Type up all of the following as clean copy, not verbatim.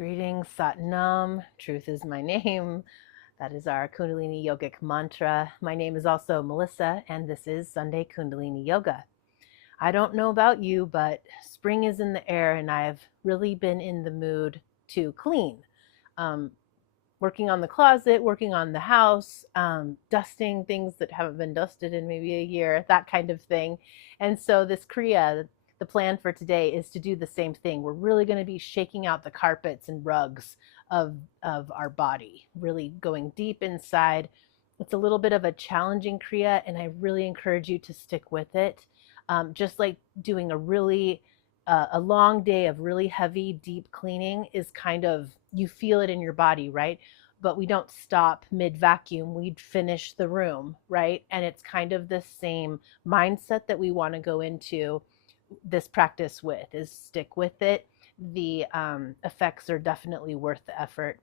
Greetings, Sat Nam. Truth is my name. That is our Kundalini yogic mantra. My name is also Melissa, and this is Sunday Kundalini Yoga. I don't know about you, but spring is in the air, and I've really been in the mood to clean. Working on the closet, working on the house, dusting things that haven't been dusted in maybe a year, that kind of thing. And so this Kriya, the plan for today is to do the same thing. We're really going to be shaking out the carpets and rugs of our body, really going deep inside. It's a little bit of a challenging Kriya, and I really encourage you to stick with it. Just like doing a long day of really heavy, deep cleaning is kind of, you feel it in your body, right? But we don't stop mid-vacuum. We'd finish the room, right? And it's kind of the same mindset that we want to go into this practice with, is stick with it. The effects are definitely worth the effort.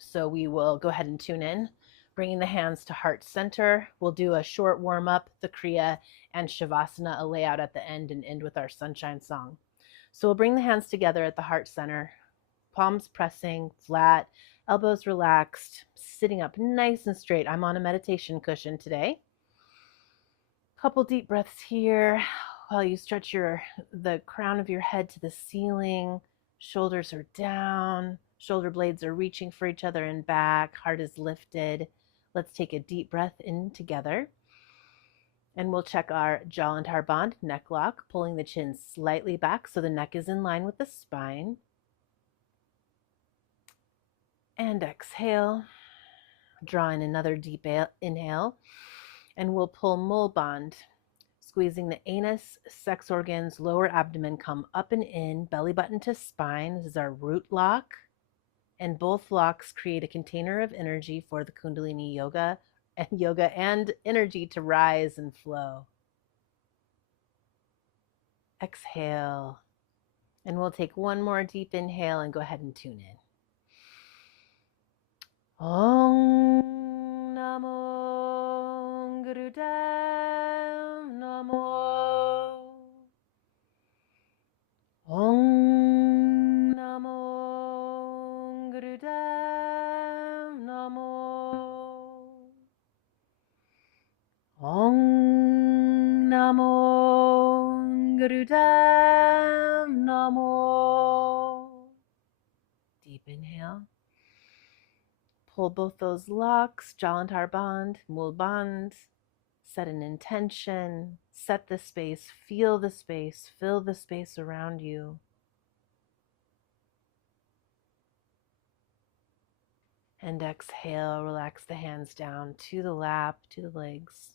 So we will go ahead and tune in, bringing the hands to heart center. We'll do a short warm up, the Kriya, and Shavasana, a layout at the end, and end with our sunshine song. So we'll bring the hands together at the heart center, palms pressing flat, elbows relaxed, sitting up nice and straight. I'm on a meditation cushion today. Couple deep breaths here while you stretch the crown of your head to the ceiling. Shoulders are down, shoulder blades are reaching for each other and back, heart is lifted. Let's take a deep breath in together. And we'll check our jaw and heart bond, neck lock, pulling the chin slightly back so the neck is in line with the spine. And exhale, draw in another deep inhale, and we'll pull mole bond, squeezing the anus, sex organs, lower abdomen, come up and in, belly button to spine. This is our root lock, and both locks create a container of energy for the Kundalini yoga and energy to rise and flow. Exhale, and we'll take one more deep inhale and go ahead and tune in. Om Namo Gurudev Namo. Om Namo Gurudev Namo. Om Namo Gurudev Namo. Deep inhale. Pull both those locks, Jalandhar band, Mul band. Set an intention, set the space, feel the space, fill the space around you. And exhale, relax the hands down to the lap, to the legs.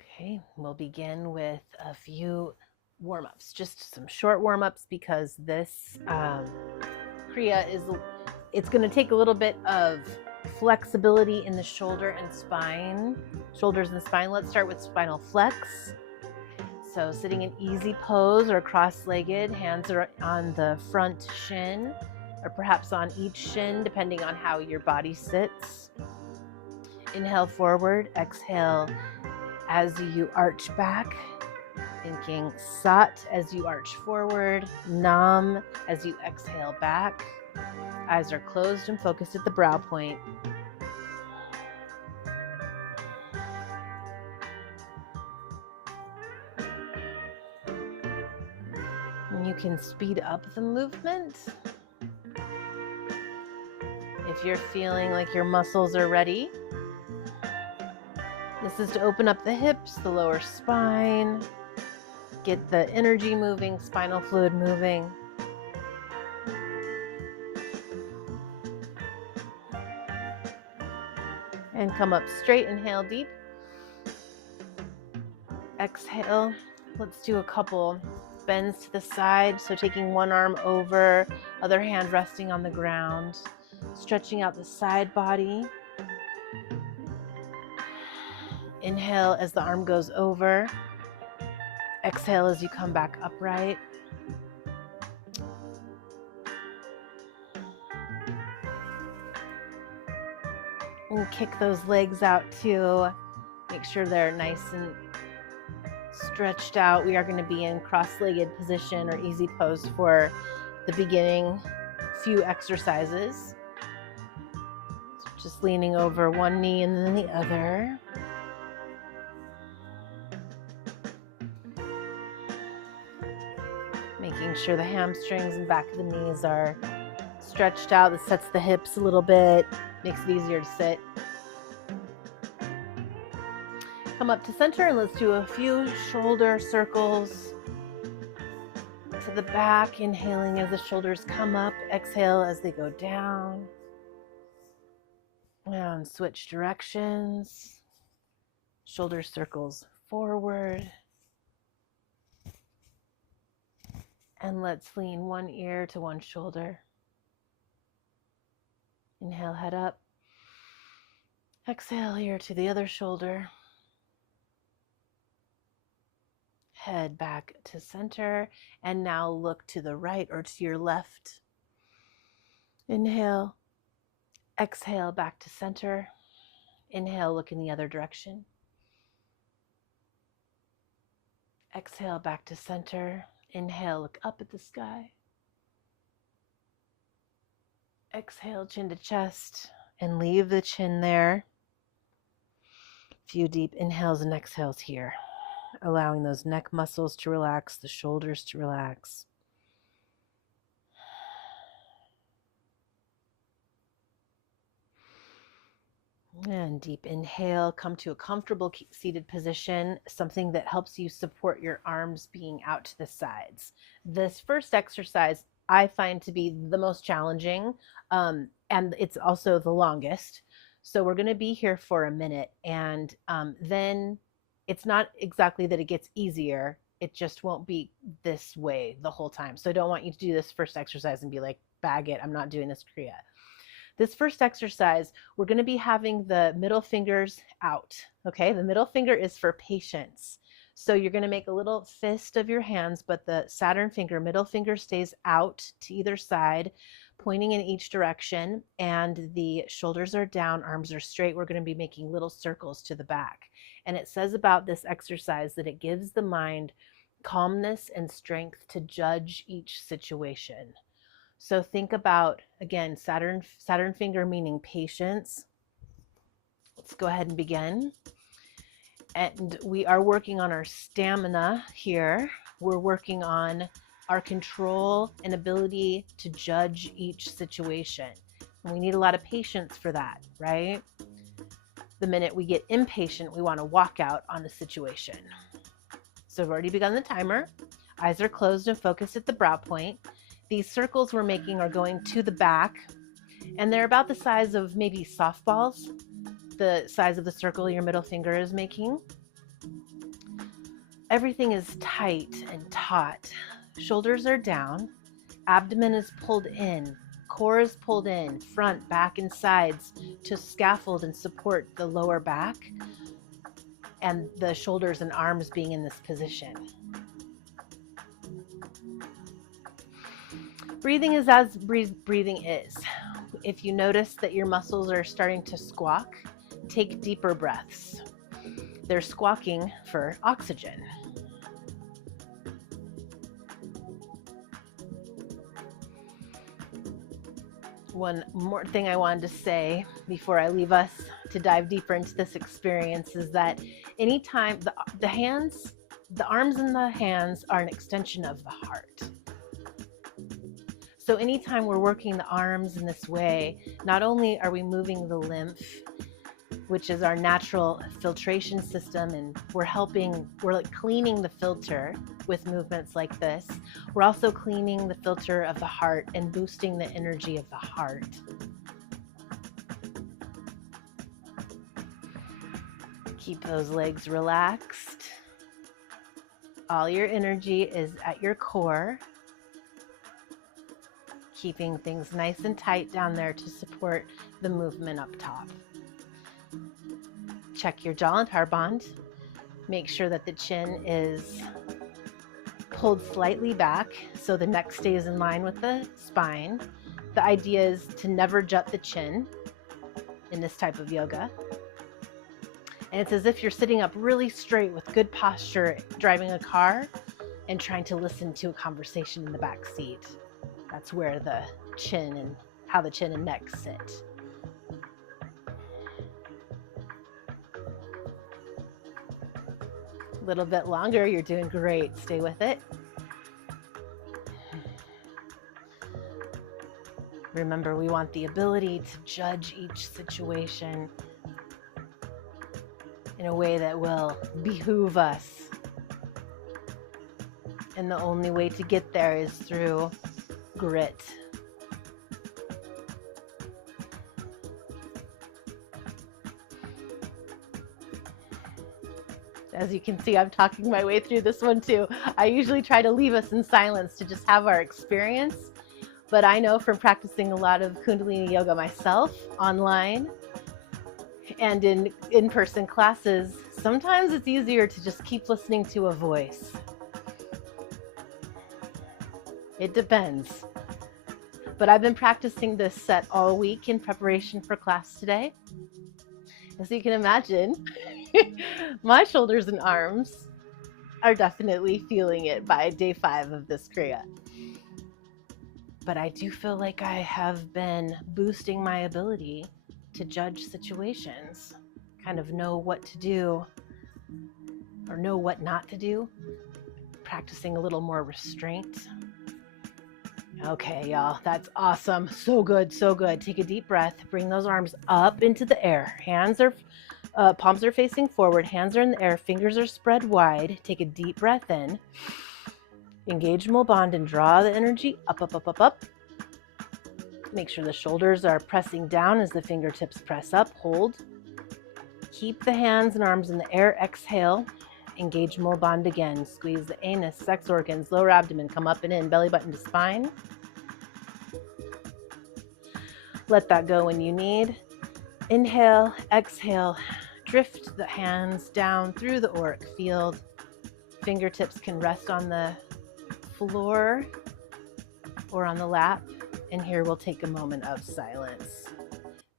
Okay, we'll begin with a few warm-ups, just some short warm-ups, because this Kriya it's going to take a little bit of flexibility in the shoulders and spine. Let's start with spinal flex. So sitting in easy pose or cross-legged, hands are on the front shin, or perhaps on each shin, depending on how your body sits. Inhale forward, exhale as you arch back, thinking Sat as you arch forward, Nam as you exhale back. Eyes are closed and focused at the brow point. And you can speed up the movement if you're feeling like your muscles are ready. This is to open up the hips, the lower spine, get the energy moving, spinal fluid moving. And come up straight, inhale deep. Exhale, let's do a couple bends to the side. So taking one arm over, other hand resting on the ground, stretching out the side body. Inhale as the arm goes over. Exhale as you come back upright. And kick those legs out to Make sure they're nice and stretched out. We are going to be in cross-legged position or easy pose for the beginning few exercises. Just leaning over one knee and then the other. Making sure the hamstrings and back of the knees are stretched out. This sets the hips a little bit, makes it easier to sit. Come up to center and let's do a few shoulder circles to the back, inhaling as the shoulders come up, exhale as they go down. And switch directions. Shoulder circles forward. And let's lean one ear to one shoulder. Inhale, head up. Exhale, ear to the other shoulder. Head back to center. And now look to the right or to your left. Inhale. Exhale, back to center. Inhale, look in the other direction. Exhale, back to center. Inhale, look up at the sky. Exhale, chin to chest, and leave the chin there. A few deep inhales and exhales here, allowing those neck muscles to relax, the shoulders to relax. And deep inhale, come to a comfortable seated position, something that helps you support your arms being out to the sides. This first exercise I find to be the most challenging, and it's also the longest. So we're going to be here for a minute, and then it's not exactly that it gets easier, it just won't be this way the whole time. So I don't want you to do this first exercise and be like, bag it, I'm not doing this Kriya. This first exercise, we're going to be having the middle fingers out, okay? The middle finger is for patience. So you're going to make a little fist of your hands, but the Saturn finger, middle finger stays out to either side, pointing in each direction, and the shoulders are down, arms are straight. We're going to be making little circles to the back. And it says about this exercise that it gives the mind calmness and strength to judge each situation. So think about, again, Saturn finger meaning patience. Let's go ahead and begin. And we are working on our stamina here. We're working on our control and ability to judge each situation. And we need a lot of patience for that, right? The minute we get impatient, we want to walk out on a situation. So I've already begun the timer. Eyes are closed and focused at the brow point. These circles we're making are going to the back, and they're about the size of maybe softballs, the size of the circle your middle finger is making. Everything is tight and taut. Shoulders are down, abdomen is pulled in, core is pulled in, front, back, and sides to scaffold and support the lower back, and the shoulders and arms being in this position. Breathing is as breathing is. If you notice that your muscles are starting to squawk, take deeper breaths. They're squawking for oxygen. One more thing I wanted to say before I leave us to dive deeper into this experience is that anytime the hands, the arms and the hands are an extension of the heart. So anytime we're working the arms in this way, not only are we moving the lymph, which is our natural filtration system, and we're like cleaning the filter with movements like this, we're also cleaning the filter of the heart and boosting the energy of the heart. Keep those legs relaxed. All your energy is at your core, keeping things nice and tight down there to support the movement up top. Check your jaw and heart bond. Make sure that the chin is pulled slightly back so the neck stays in line with the spine. The idea is to never jut the chin in this type of yoga. And it's as if you're sitting up really straight with good posture, driving a car and trying to listen to a conversation in the back seat. That's where the chin and how the chin and neck sit. A little bit longer, you're doing great. Stay with it. Remember, we want the ability to judge each situation in a way that will behoove us. And the only way to get there is through grit. As you can see, I'm talking my way through this one too. I usually try to leave us in silence to just have our experience. But I know from practicing a lot of Kundalini yoga myself online and in in-person classes, sometimes it's easier to just keep listening to a voice. It depends. But I've been practicing this set all week in preparation for class today. As you can imagine, my shoulders and arms are definitely feeling it by day 5 of this Kriya. But I do feel like I have been boosting my ability to judge situations, kind of know what to do or know what not to do, practicing a little more restraint. Okay, y'all, that's awesome. So good, so good. Take a deep breath. Bring those arms up into the air. Palms are facing forward. Hands are in the air. Fingers are spread wide. Take a deep breath in. Engage Mul Bond and draw the energy up, up, up, up, up. Make sure the shoulders are pressing down as the fingertips press up. Hold. Keep the hands and arms in the air. Exhale. Engage Mul Bond again. Squeeze the anus, sex organs, lower abdomen. Come up and in. Belly button to spine. Let that go when you need. Inhale. Exhale. Drift the hands down through the auric field. Fingertips can rest on the floor or on the lap. And here we'll take a moment of silence,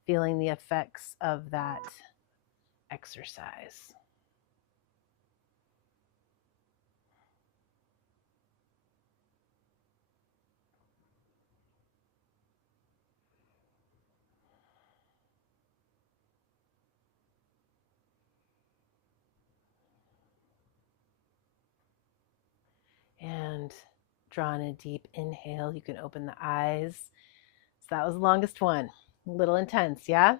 feeling the effects of that exercise. And draw in a deep inhale. You can open the eyes. So that was the longest one. A little intense, yeah?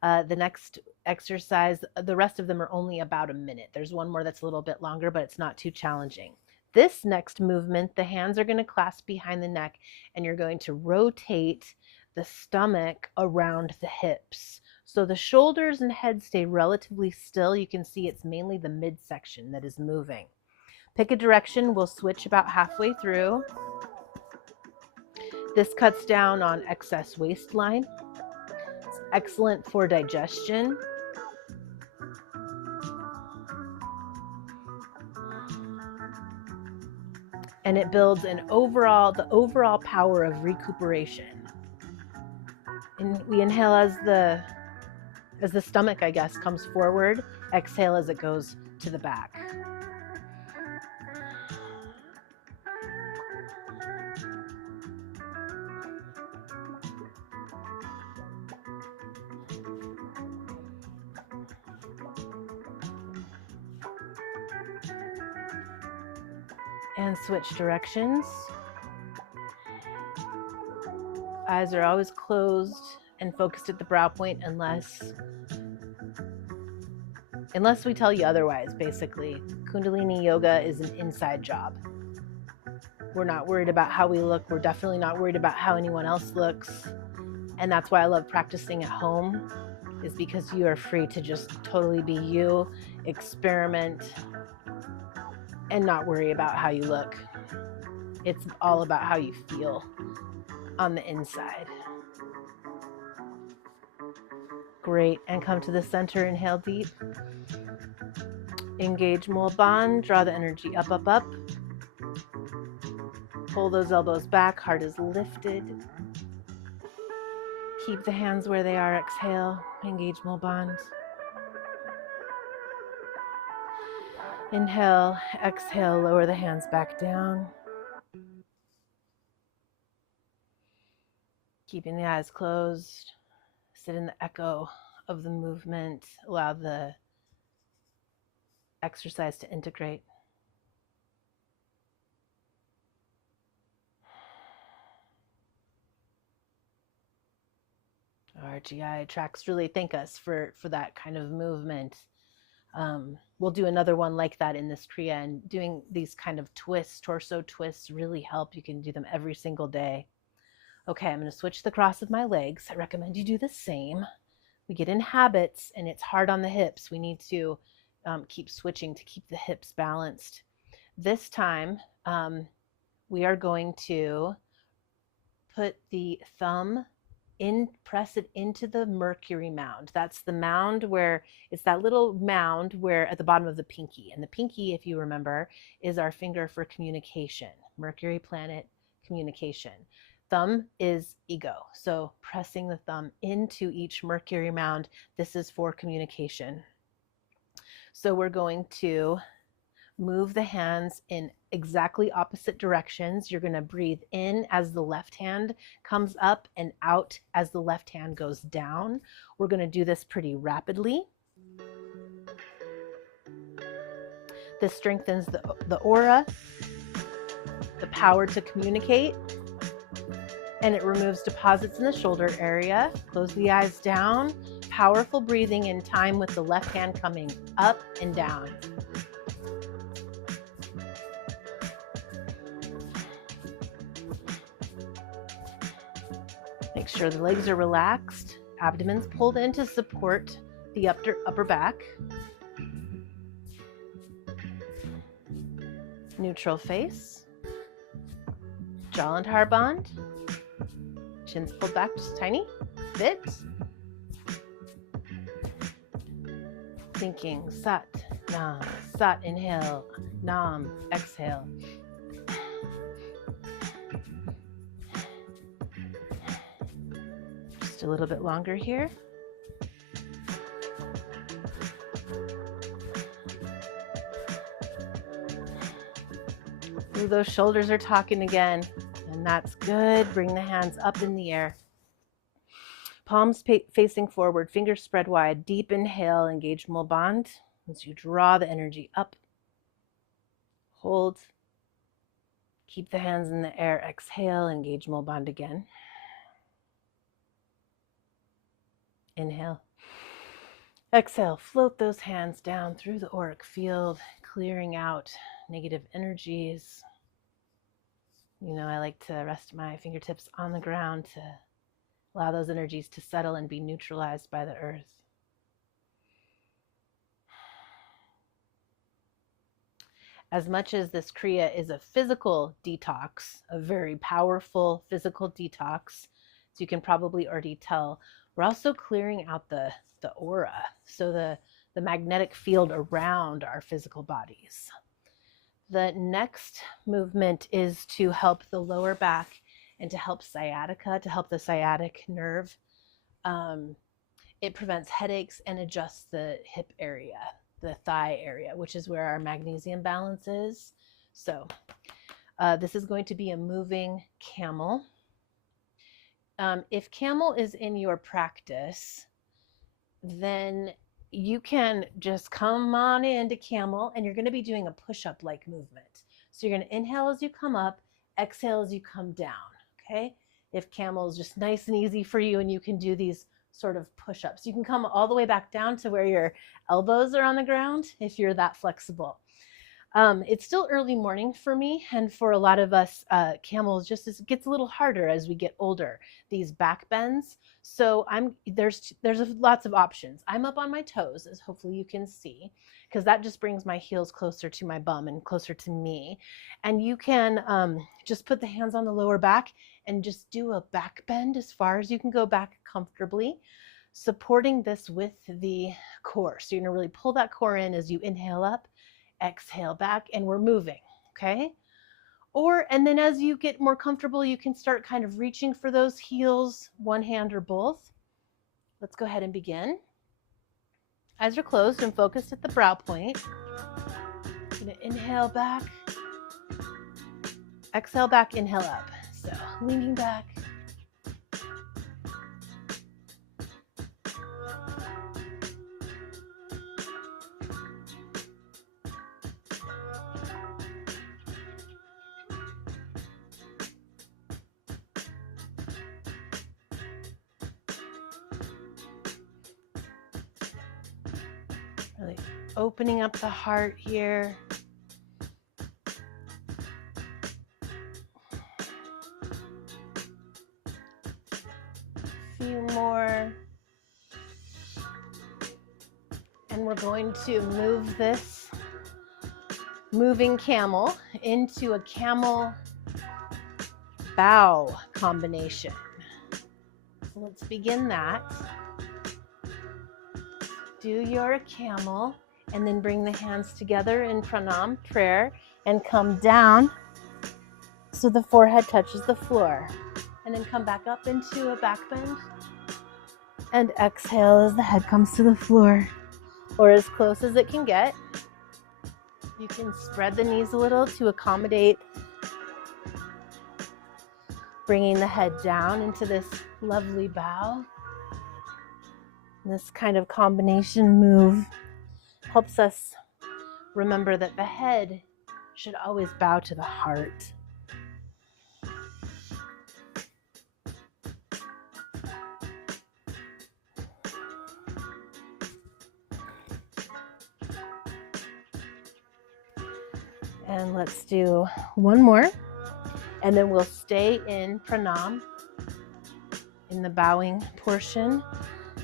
The next exercise, the rest of them are only about a minute. There's one more that's a little bit longer, but it's not too challenging. This next movement, the hands are going to clasp behind the neck, and you're going to rotate the stomach around the hips. So the shoulders and head stay relatively still. You can see it's mainly the midsection that is moving. Pick a direction. We'll switch about halfway through. This cuts down on excess waistline. It's excellent for digestion. And it builds the overall power of recuperation. And we inhale as the stomach, I guess, comes forward. Exhale as it goes to the back. And switch directions. Eyes are always closed and focused at the brow point unless we tell you otherwise, basically. Kundalini yoga is an inside job. We're not worried about how we look. We're definitely not worried about how anyone else looks. And that's why I love practicing at home, is because you are free to just totally be you, experiment, and not worry about how you look. It's all about how you feel on the inside. Great. And come to the center. Inhale deep. Engage Mul Bond. Draw the energy up, up, up. Pull those elbows back. Heart is lifted. Keep the hands where they are. Exhale. Engage Mul Bond. Inhale, exhale, lower the hands back down. Keeping the eyes closed, sit in the echo of the movement, allow the exercise to integrate. Our GI tracts really thank us for that kind of movement. We'll do another one like that in this Kriya, and doing these kind of twists, torso twists, really help. You can do them every single day. Okay, I'm going to switch the cross of my legs. I recommend you do the same. We get in habits and it's hard on the hips. We need to keep switching to keep the hips balanced. This time, we are going to put the thumb press it into the Mercury mound. That's the mound where it's that little mound where at the bottom of the pinky. And the pinky, if you remember, is our finger for communication. Mercury planet, communication. Thumb is ego. So pressing the thumb into each Mercury mound, this is for communication. So we're going to move the hands in exactly opposite directions. You're going to breathe in as the left hand comes up and out as the left hand goes down. We're going to do this pretty rapidly. This strengthens the aura, the power to communicate, and it removes deposits in the shoulder area. Close the eyes down. Powerful breathing in time with the left hand coming up and down. Make sure the legs are relaxed, abdomen's pulled in to support the upper back. Neutral face, jaw and heart bond, chin's pulled back just tiny bit. Thinking sat, nam, sat, inhale, nam, exhale. Just a little bit longer here. Ooh, those shoulders are talking again, and that's good. Bring the hands up in the air. Palms facing forward, fingers spread wide. Deep inhale, engage Mul Bandh as you draw the energy up. Hold. Keep the hands in the air. Exhale, engage Mul Bandh again. Inhale. Exhale, float those hands down through the auric field, clearing out negative energies. You know, I like to rest my fingertips on the ground to allow those energies to settle and be neutralized by the earth. As much as this Kriya is a physical detox, a very powerful physical detox, as you can probably already tell, we're also clearing out the aura, so the magnetic field around our physical bodies. The next movement is to help the lower back and to help sciatica, to help the sciatic nerve. It prevents headaches and adjusts the hip area, the thigh area, which is where our magnesium balance is. So this is going to be a moving camel. If camel is in your practice, then you can just come on into camel, and you're going to be doing a push-up like movement. So you're going to inhale as you come up, exhale as you come down. Okay, if camel is just nice and easy for you and you can do these sort of push-ups, you can come all the way back down to where your elbows are on the ground if you're that flexible. It's still early morning for me, and for a lot of us, camels it gets a little harder as we get older, these back bends. So there's lots of options. I'm up on my toes, as hopefully you can see, because that just brings my heels closer to my bum and closer to me. And you can just put the hands on the lower back and just do a back bend as far as you can go back comfortably, supporting this with the core. So you're gonna really pull that core in as you inhale up, exhale back, and we're moving, okay? And then as you get more comfortable, you can start kind of reaching for those heels, one hand or both. Let's go ahead and begin. Eyes are closed and focused at the brow point. I'm gonna inhale back, exhale back, inhale up. So leaning back. Really opening up the heart here. A few more. And we're going to move this moving camel into a camel bow combination. So let's begin that. Do your camel and then bring the hands together in pranam, prayer, and come down so the forehead touches the floor. And then come back up into a back bend and exhale as the head comes to the floor, or as close as it can get. You can spread the knees a little to accommodate bringing the head down into this lovely bow. This kind of combination move helps us remember that the head should always bow to the heart. And let's do one more, and then we'll stay in pranam in the bowing portion.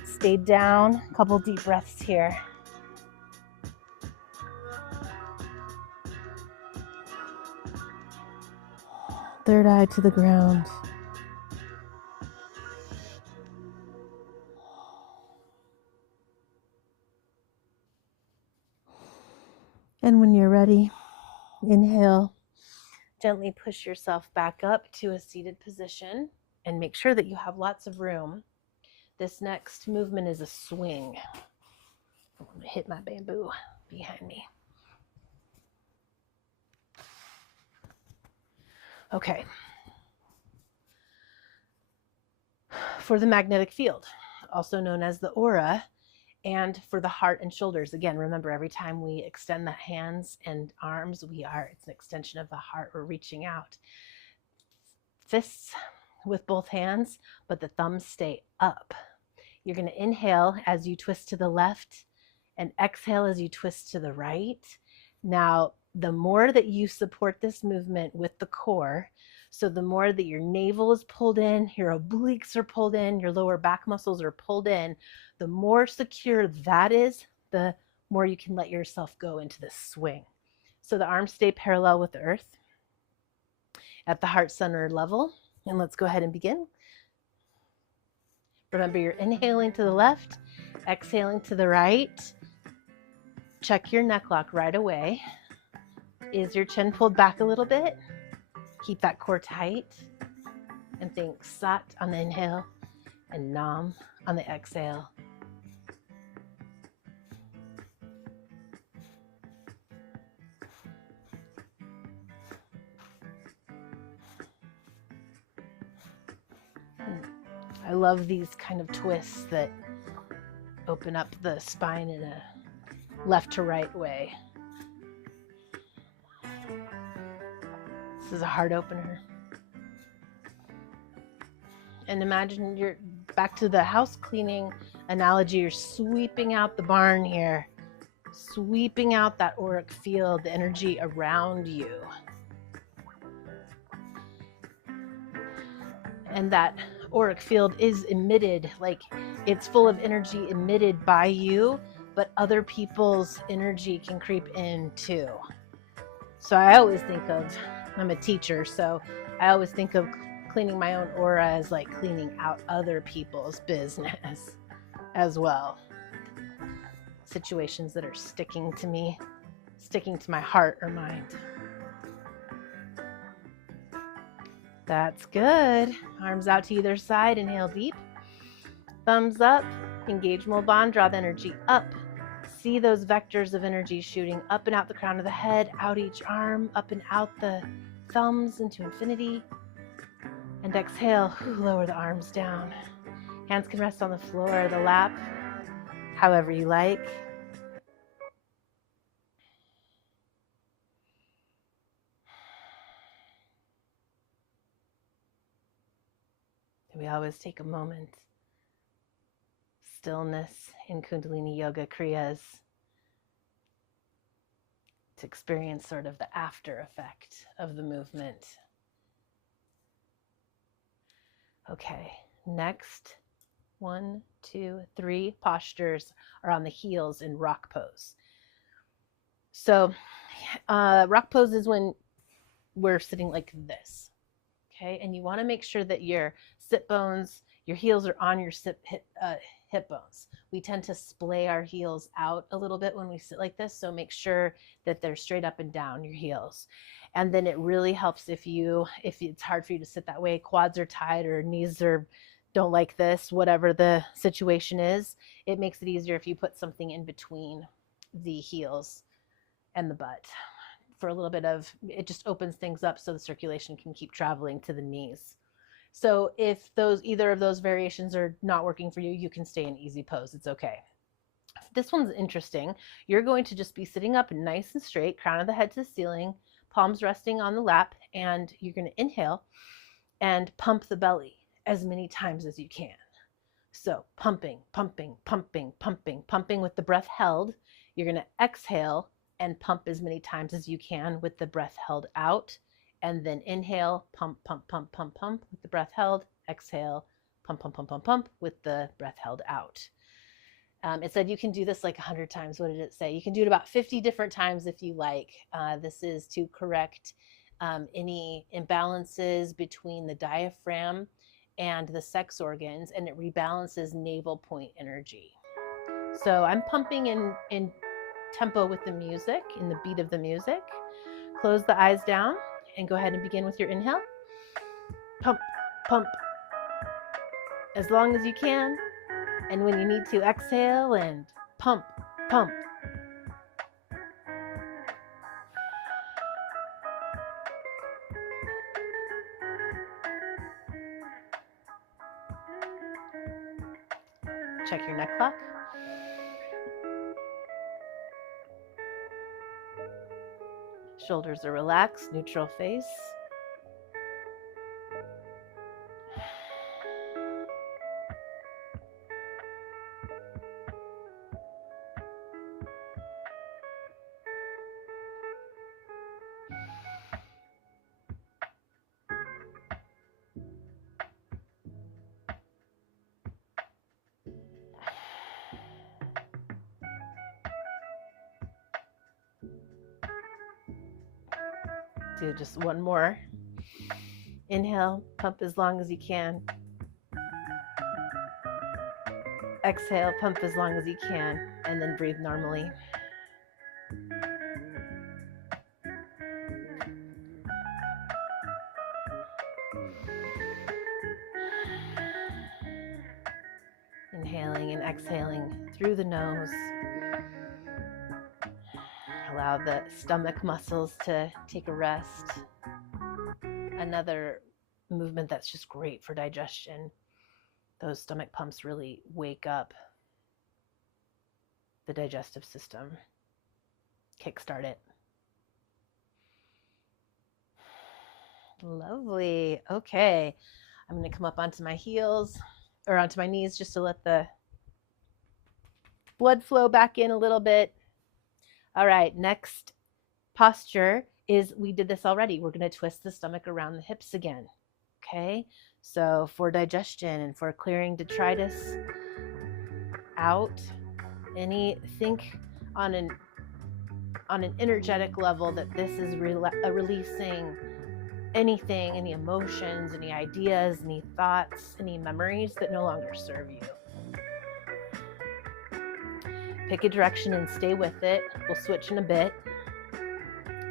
Stay down, a couple deep breaths here. Third eye to the ground. And when you're ready, inhale. Gently push yourself back up to a seated position and make sure that you have lots of room. This next movement is a swing. I'm going to hit my bamboo behind me. Okay. For the magnetic field, also known as the aura, and for the heart and shoulders. Again, remember, every time we extend the hands and arms, it's an extension of the heart. We're reaching out. Fists with both hands, but the thumbs stay up. You're going to inhale as you twist to the left and exhale as you twist to the right. Now, the more that you support this movement with the core, so the more that your navel is pulled in, your obliques are pulled in, your lower back muscles are pulled in, the more secure that is, the more you can let yourself go into this swing. So the arms stay parallel with the earth at the heart center level. And let's go ahead and begin. Remember, you're inhaling to the left, exhaling to the right. Check your neck lock right away. Is your chin pulled back a little bit? Keep that core tight. And think Sat on the inhale and Nam on the exhale. I love these kind of twists that open up the spine in a left to right way. This is a heart opener. And imagine you're back to the house cleaning analogy. You're sweeping out the barn here, sweeping out that auric field, the energy around you. And that auric field is emitted, like it's full of energy emitted by you, but other people's energy can creep in too. So I always think of, I'm a teacher, so I always think of cleaning my own aura as like cleaning out other people's business as well. Situations that are sticking to me, sticking to my heart or mind. That's good. Arms out to either side. Inhale deep. Thumbs up. Engage Mulban. Draw the energy up See those vectors of energy shooting up and out the crown of the head, out each arm, up and out the thumbs into infinity. And exhale, lower the arms down. Hands can rest on the floor, the lap, however you like. We always take a moment. Stillness in Kundalini Yoga Kriyas to experience sort of the after effect of the movement. Okay, next 1, 2, 3 postures are on the heels in rock pose. So rock pose is when we're sitting like this, okay? And you want to make sure that your sit bones, your heels are on your hip bones. We tend to splay our heels out a little bit when we sit like this, so make sure that they're straight up and down, your heels. And then it really helps if it's hard for you to sit that way, quads are tight or knees don't like this, whatever the situation is, it makes it easier if you put something in between the heels and the butt for a little bit of, it just opens things up so the circulation can keep traveling to the knees. So if either of those variations are not working for you, you can stay in easy pose. It's okay. This one's interesting. You're going to just be sitting up nice and straight, crown of the head to the ceiling, palms resting on the lap, and you're going to inhale and pump the belly as many times as you can. So pumping, pumping, pumping, pumping, pumping with the breath held. You're going to exhale and pump as many times as you can with the breath held out. And then inhale, pump, pump, pump, pump, pump with the breath held. Exhale, pump, pump, pump, pump, pump with the breath held out. It said you can do this like 100 times. What did it say? You can do it about 50 different times if you like. This is to correct any imbalances between the diaphragm and the sex organs, and it rebalances navel point energy. So I'm pumping in tempo with the music, in the beat of the music. Close the eyes down and go ahead and begin with your inhale. Pump, pump, as long as you can. And when you need to, exhale and pump, pump. Check your neck clock. Shoulders are relaxed, neutral face. Do just one more. Inhale, pump as long as you can. Exhale, pump as long as you can, and then breathe normally. Inhaling and exhaling through the nose. Allow the stomach muscles to take a rest. Another movement that's just great for digestion. Those stomach pumps really wake up the digestive system. Kickstart it. Lovely. Okay. I'm going to come up onto my heels or onto my knees just to let the blood flow back in a little bit. All right, next posture is, we did this already. We're going to twist the stomach around the hips again. Okay, so for digestion and for clearing detritus out, think on an energetic level that this is releasing anything, any emotions, any ideas, any thoughts, any memories that no longer serve you. Pick a direction and stay with it. We'll switch in a bit.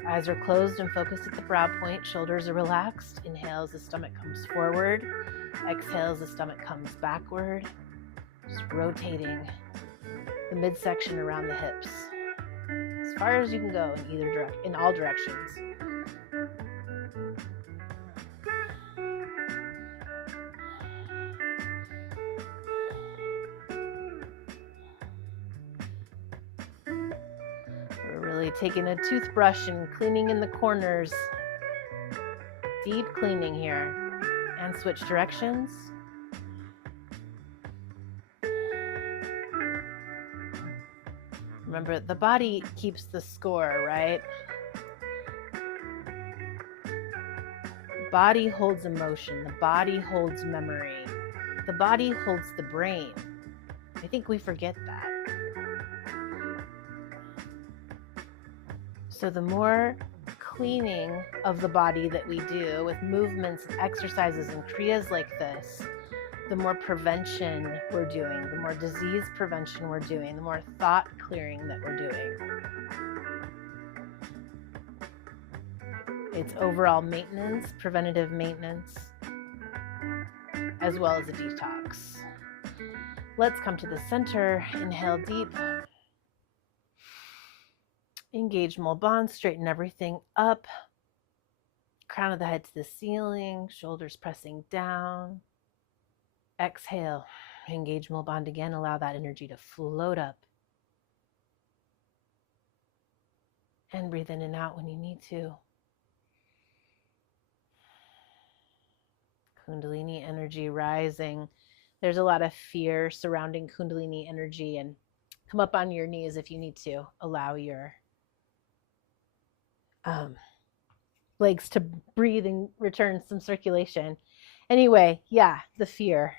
Eyes are closed and focused at the brow point. Shoulders are relaxed. Inhale as the stomach comes forward. Exhale as the stomach comes backward. Just rotating the midsection around the hips, as far as you can go in all directions. We're really taking a toothbrush and cleaning in the corners. Deep cleaning here. And switch directions. Remember, the body keeps the score, right? The body holds emotion. The body holds memory. The body holds the brain. I think we forget that. So the more cleaning of the body that we do with movements, exercises, and kriyas like this, the more prevention we're doing, the more disease prevention we're doing, the more thought clearing that we're doing. It's overall maintenance, preventative maintenance, as well as a detox. Let's come to the center. Inhale deep. Engage mole bonds, straighten everything up. Crown of the head to the ceiling, shoulders pressing down. Exhale, engage mole bond again, allow that energy to float up. And breathe in and out when you need to. Kundalini energy rising. There's a lot of fear surrounding Kundalini energy, and come up on your knees if you need to. Allow your legs to breathe and return some circulation. Anyway, yeah, the fear.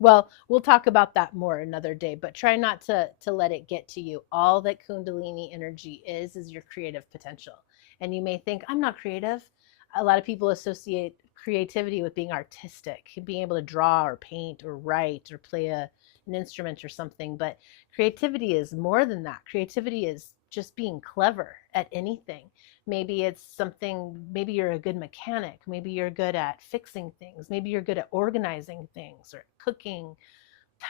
Well, we'll talk about that more another day, but try not to let it get to you. All that Kundalini energy is your creative potential. And you may think, I'm not creative. A lot of people associate creativity with being artistic, being able to draw or paint or write or play an instrument or something. But creativity is more than that. Creativity is just being clever at anything. Maybe it's something, maybe you're a good mechanic. Maybe you're good at fixing things. Maybe you're good at organizing things or cooking.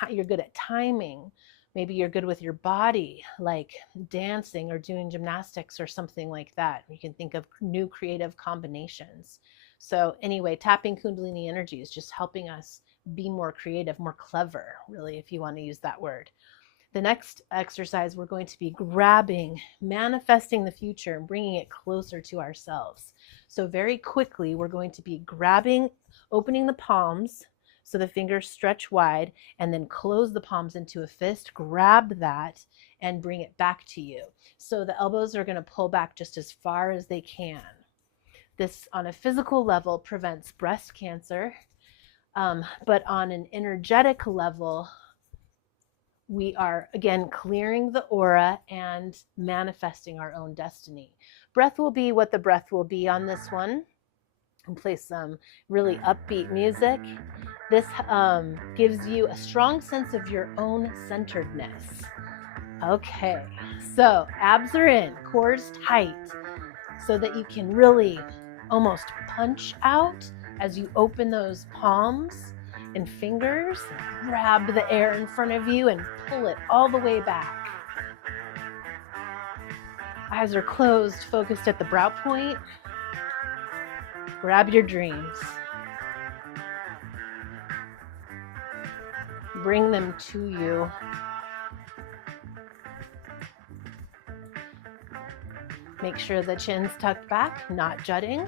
You're good at timing. Maybe you're good with your body, like dancing or doing gymnastics or something like that. You can think of new creative combinations. So anyway, tapping Kundalini energy is just helping us be more creative, more clever, really, if you want to use that word. The next exercise, we're going to be grabbing, manifesting the future and bringing it closer to ourselves. So very quickly, we're going to be grabbing, opening the palms so the fingers stretch wide, and then close the palms into a fist, grab that and bring it back to you. So the elbows are going to pull back just as far as they can. This, on a physical level, prevents breast cancer, but on an energetic level, we are, again, clearing the aura and manifesting our own destiny. Breath will be what the breath will be on this one. And play some really upbeat music. This gives you a strong sense of your own centeredness. Okay, so abs are in, core's tight, so that you can really almost punch out as you open those palms and fingers. Grab the air in front of you and pull it all the way back. Eyes are closed, focused at the brow point. Grab your dreams. Bring them to you. Make sure the chin's tucked back, not jutting.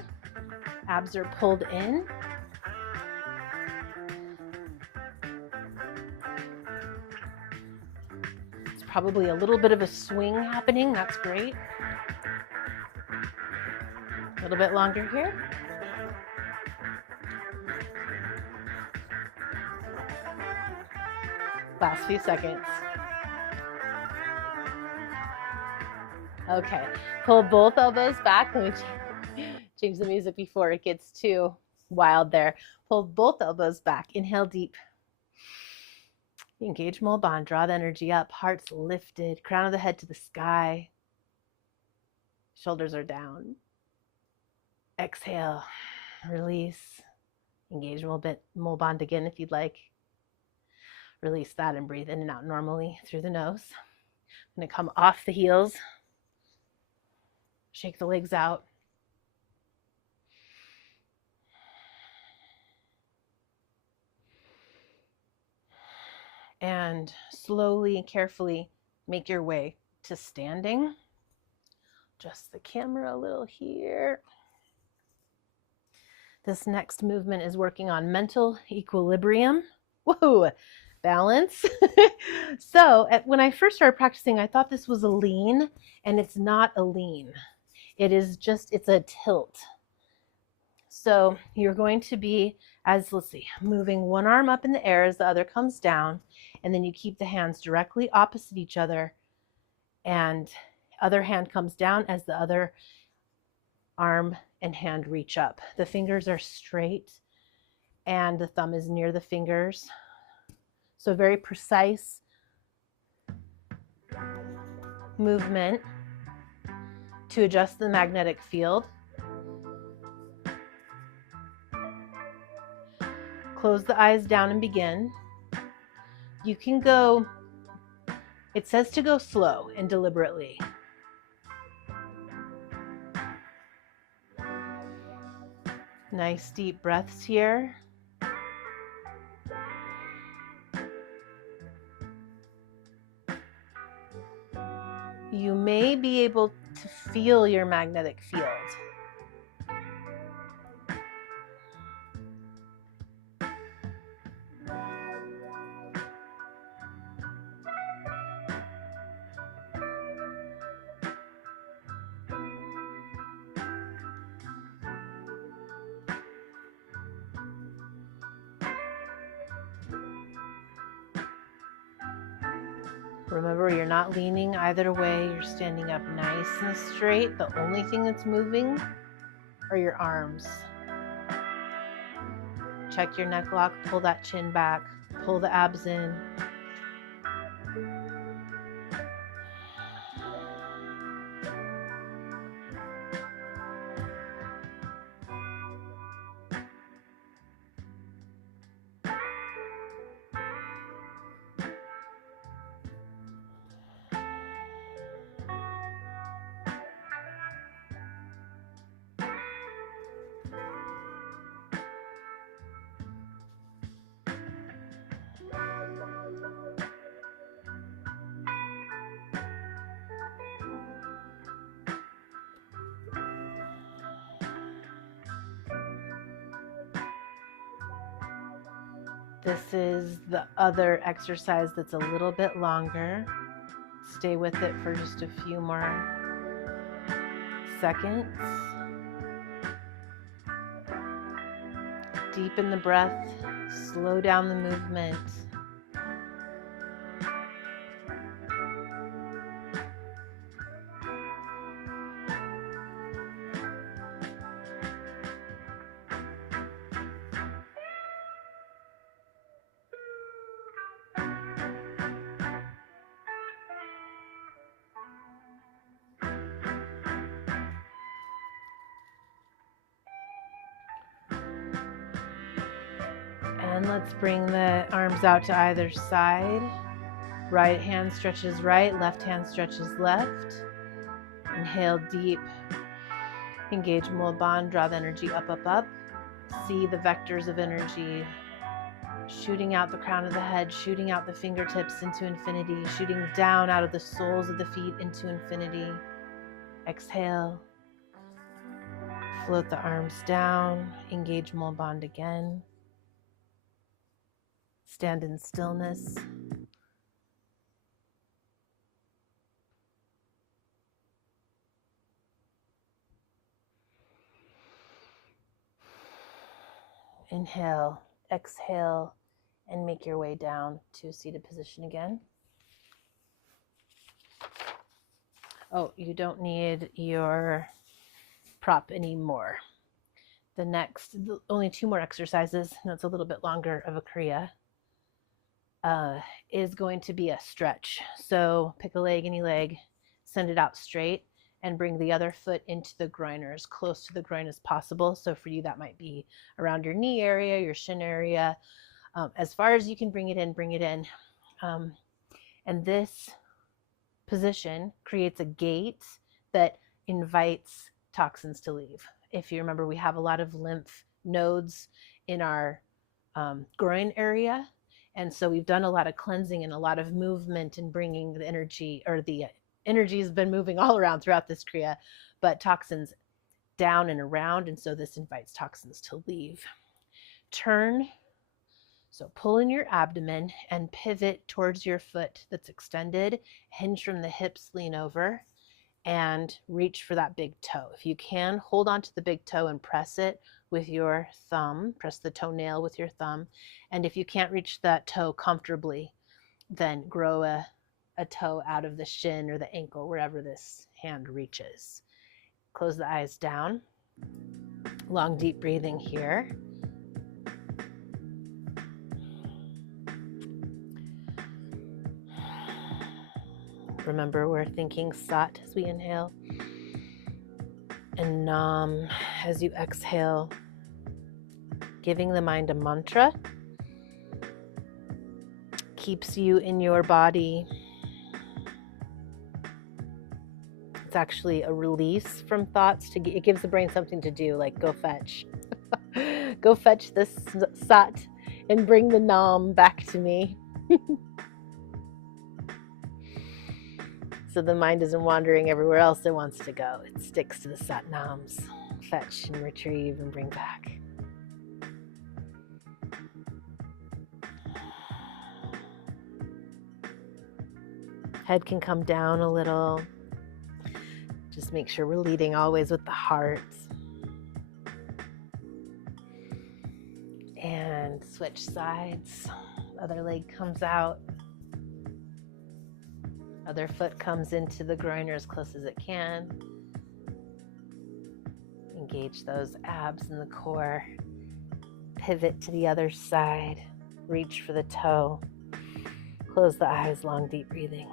Abs are pulled in. It's probably a little bit of a swing happening. That's great. A little bit longer here. Last few seconds. Okay, pull both elbows back. Let me change the music before it gets too wild there. Pull both elbows back. Inhale deep. Engage mole bond. Draw the energy up. Heart's lifted. Crown of the head to the sky. Shoulders are down. Exhale. Release. Engage mole band again if you'd like. Release that and breathe in and out normally through the nose. I'm going to come off the heels. Shake the legs out. And slowly and carefully make your way to standing. Adjust the camera a little here. This next movement is working on mental equilibrium. Whoa, balance. So when I first started practicing, I thought this was a lean, and it's not a lean. It is just, it's a tilt. So you're going to be, let's see, moving one arm up in the air as the other comes down, and then you keep the hands directly opposite each other, and other hand comes down as the other arm and hand reach up. The fingers are straight and the thumb is near the fingers. So very precise movement to adjust the magnetic field. Close the eyes down and begin. You can go, it says to go slow and deliberately. Nice deep breaths here. You may be able to feel your magnetic field. Remember, you're not leaning either way. You're standing up nice and straight. The only thing that's moving are your arms. Check your neck lock, pull that chin back, pull the abs in. This is the other exercise that's a little bit longer. Stay with it for just a few more seconds. Deepen the breath, slow down the movement. And let's bring the arms out to either side. Right hand stretches right, left hand stretches left. Inhale deep. Engage mole band, draw the energy up, up, up. See the vectors of energy shooting out the crown of the head, shooting out the fingertips into infinity, shooting down out of the soles of the feet into infinity. Exhale. Float the arms down. Engage mole band again. Stand in stillness. Inhale, exhale, and make your way down to seated position again. Oh, you don't need your prop anymore. Only 2 more exercises, and it's a little bit longer of a Kriya, is going to be a stretch. So pick a leg, any leg, send it out straight, and bring the other foot into the groin, or as close to the groin as possible. So for you, that might be around your knee area, your shin area. As far as you can bring it in, bring it in. And this position creates a gate that invites toxins to leave. If you remember, we have a lot of lymph nodes in our groin area. And so we've done a lot of cleansing and a lot of movement and bringing the energy, or the energy has been moving all around throughout this Kriya, but toxins down and around. And so this invites toxins to leave. Turn. So pull in your abdomen and pivot towards your foot that's extended. Hinge from the hips, lean over, and reach for that big toe. If you can, hold on to the big toe and press it with your thumb. Press the toenail with your thumb. And if you can't reach that toe comfortably, then grow a toe out of the shin or the ankle, wherever this hand reaches. Close the eyes down. Long, deep breathing here. Remember, we're thinking Sat as we inhale, and Nam as you exhale, giving the mind a mantra. Keeps you in your body. It's actually a release from thoughts. It gives the brain something to do, like go fetch. Go fetch this Sat and bring the Nam back to me. So the mind isn't wandering everywhere else it wants to go. It sticks to the Sat Nams. Fetch and retrieve and bring back. Head can come down a little. Just make sure we're leading always with the heart. And switch sides. Other leg comes out. Other foot comes into the groin or as close as it can. Engage those abs in the core. Pivot to the other side. Reach for the toe. Close the eyes, long, deep breathing.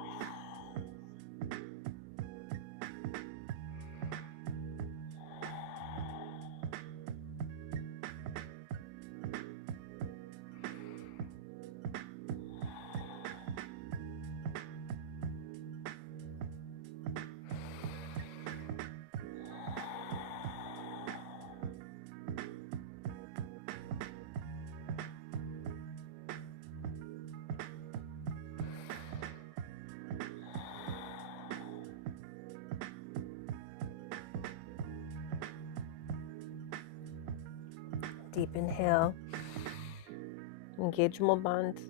Deep inhale. Engage Mulband.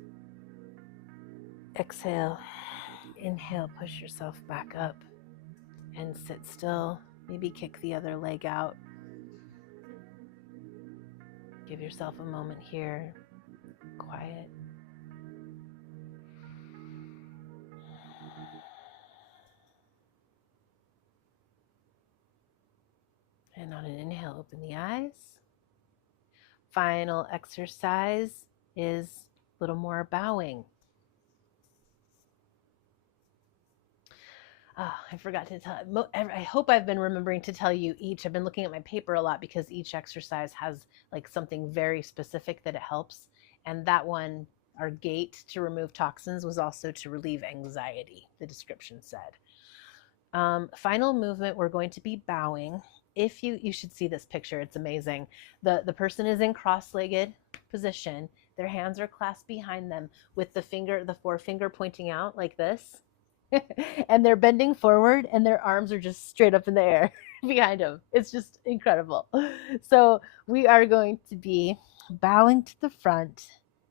Exhale. Inhale, push yourself back up and sit still. Maybe kick the other leg out. Give yourself a moment here. Quiet. And on an inhale, open the eyes. Final exercise is a little more bowing. Oh, I forgot to tell. I hope I've been remembering to tell you each. I've been looking at my paper a lot because each exercise has like something very specific that it helps. And that one, our gate to remove toxins, was also to relieve anxiety, the description said. Final movement, we're going to be bowing. If you should see this picture, it's amazing. The person is in cross-legged position. Their hands are clasped behind them with the forefinger pointing out like this. And they're bending forward and their arms are just straight up in the air behind them. It's just incredible. So we are going to be bowing to the front.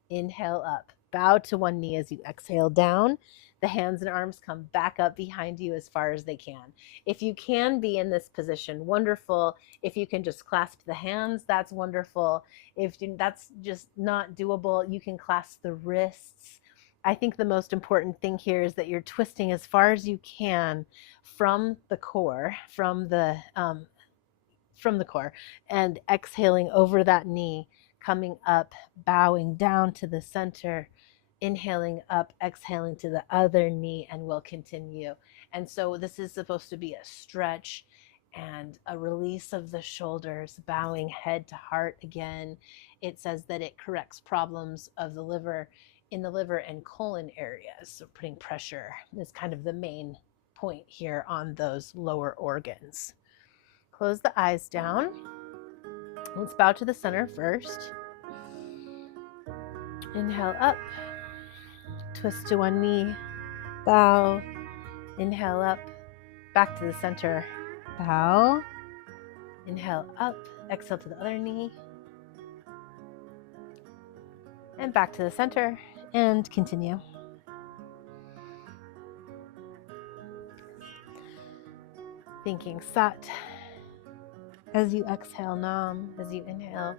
Inhale up. Bow to one knee as you exhale down. The hands and arms come back up behind you as far as they can. If you can be in this position, wonderful. If you can just clasp the hands, that's wonderful. If that's just not doable, you can clasp the wrists. I think the most important thing here is that you're twisting as far as you can from the core, from the core, and exhaling over that knee, coming up, bowing down to the center, inhaling up, exhaling to the other knee, and we'll continue. And so this is supposed to be a stretch and a release of the shoulders, bowing head to heart again. It says that it corrects problems of the liver, in the liver and colon areas. So putting pressure is kind of the main point here on those lower organs. Close the eyes down. Let's bow to the center first. Inhale up, twist to one knee, bow, inhale up, back to the center, bow, inhale up, exhale to the other knee, and back to the center, and continue. Thinking Sat as you exhale, Nam as you inhale.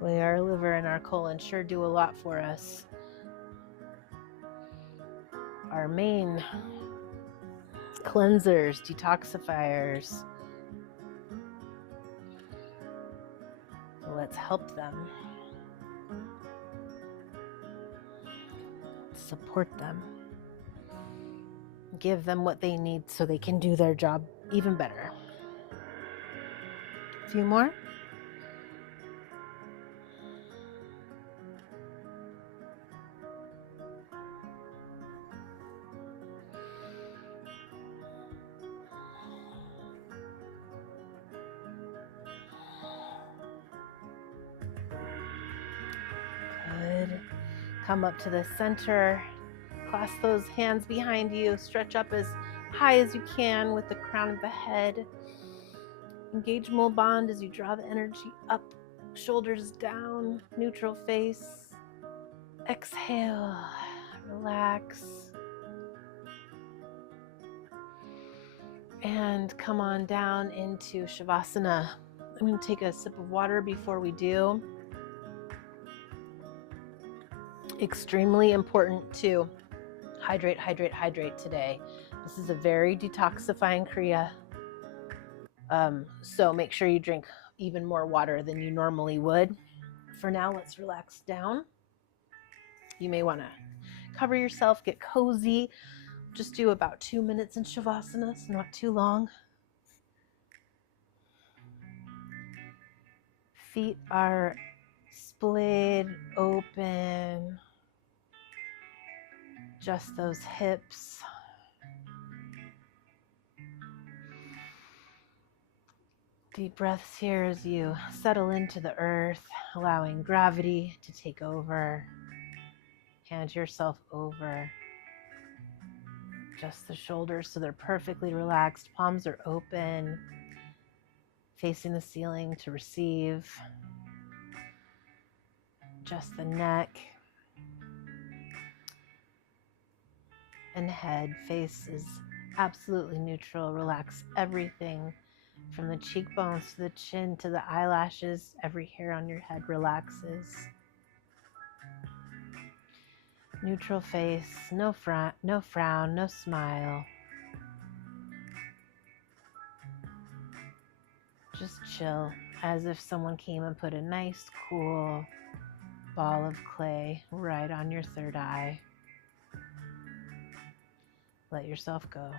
Boy, our liver and our colon sure do a lot for us. Our main cleansers, detoxifiers. So let's help them. Support them. Give them what they need so they can do their job even better. A few more. Good. Come up to the center. Clasp those hands behind you. Stretch up as high as you can with the crown of the head. Engage Mul Bond as you draw the energy up, shoulders down, neutral face. Exhale, relax. And come on down into Shavasana. I'm going to take a sip of water before we do. Extremely important to hydrate, hydrate, hydrate today. This is a very detoxifying Kriya. So make sure you drink even more water than you normally would. For now, let's relax down. You may want to cover yourself, get cozy. Just do about 2 minutes in Shavasana, so not too long. Feet are splayed open. Just those hips. Deep breaths here as you settle into the earth, allowing gravity to take over. Hand yourself over. Just the shoulders so they're perfectly relaxed. Palms are open, facing the ceiling to receive. Just the neck and head. Face is absolutely neutral. Relax everything from the cheekbones to the chin to the eyelashes. Every hair on your head relaxes. Neutral face, no frown, no smile. Just chill, as if someone came and put a nice, cool ball of clay right on your third eye. Let yourself go.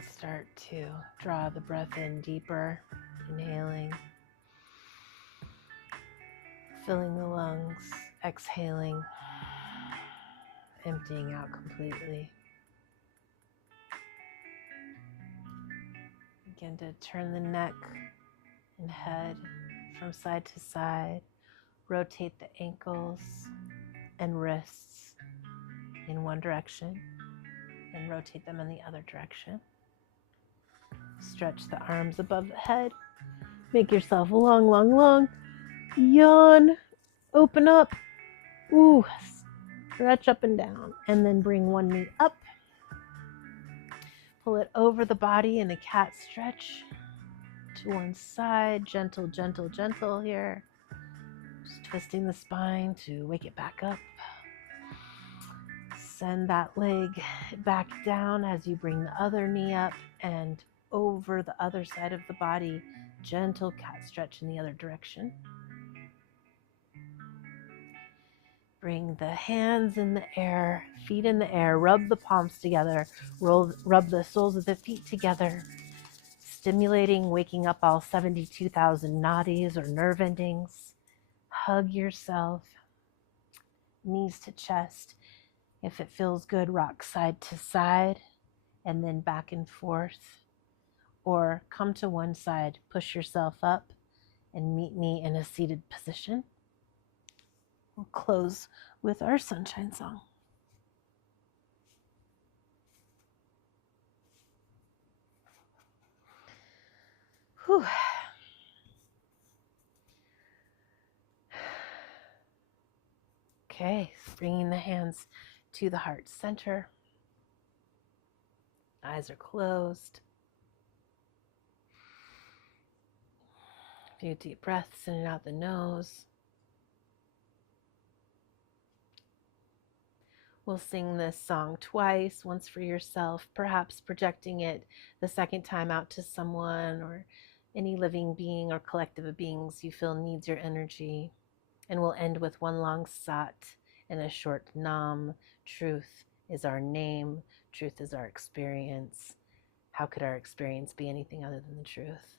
And start to draw the breath in deeper, inhaling, filling the lungs, exhaling, emptying out completely. Begin to turn the neck and head from side to side. Rotate the ankles and wrists in one direction and rotate them in the other direction. Stretch the arms above the head. Make yourself long, long, long. Yawn. Open up. Ooh. Stretch up and down. And then bring one knee up. Pull it over the body in a cat stretch to one side. Gentle, gentle, gentle here. Just twisting the spine to wake it back up. Send that leg back down as you bring the other knee up and over the other side of the body. Gentle cat stretch in the other direction. Bring the hands in the air, feet in the air. Rub the palms together. Rub the soles of the feet together. Stimulating, waking up all 72,000 nadis or nerve endings. Hug yourself. Knees to chest. If it feels good, rock side to side and then back and forth. Or come to one side, push yourself up and meet me in a seated position. We'll close with our sunshine song. Whew. Okay, bringing the hands to the heart center. Eyes are closed. A few deep breaths in and out the nose. We'll sing this song twice, once for yourself, perhaps projecting it the second time out to someone or any living being or collective of beings you feel needs your energy. And we'll end with one long sat and a short nam. Truth is our name. Truth is our experience. How could our experience be anything other than the truth?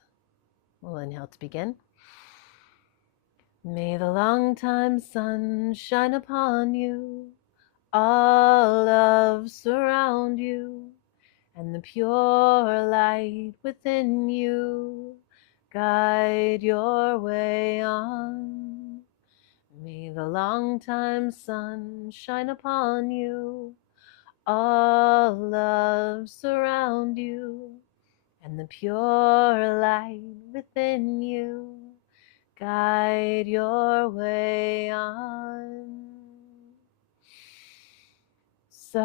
We'll inhale to begin. May the long-time sun shine upon you, all love surround you, and the pure light within you guide your way on. May the long-time sun shine upon you, all love surround you, and the pure light within you guide your way on. Sat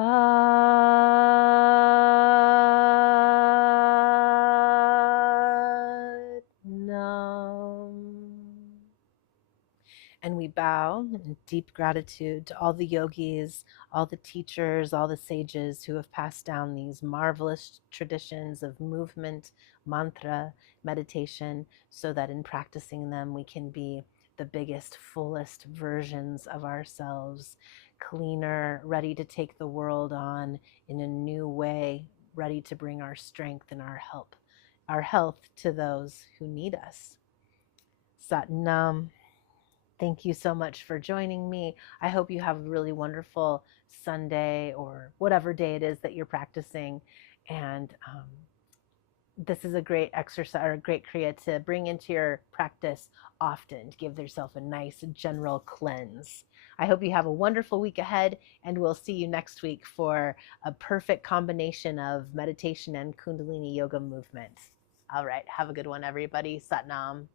Nam. And we bow in deep gratitude to all the yogis, all the teachers, all the sages who have passed down these marvelous traditions of movement, mantra, meditation, so that in practicing them we can be the biggest, fullest versions of ourselves, cleaner, ready to take the world on in a new way, ready to bring our strength and our health to those who need us. Sat Nam. Thank you so much for joining me. I hope you have a really wonderful Sunday or whatever day it is that you're practicing. And this is a great exercise or a great Kriya to bring into your practice often, to give yourself a nice general cleanse. I hope you have a wonderful week ahead, and we'll see you next week for a perfect combination of meditation and Kundalini yoga movement. All right, have a good one, everybody. Sat Nam.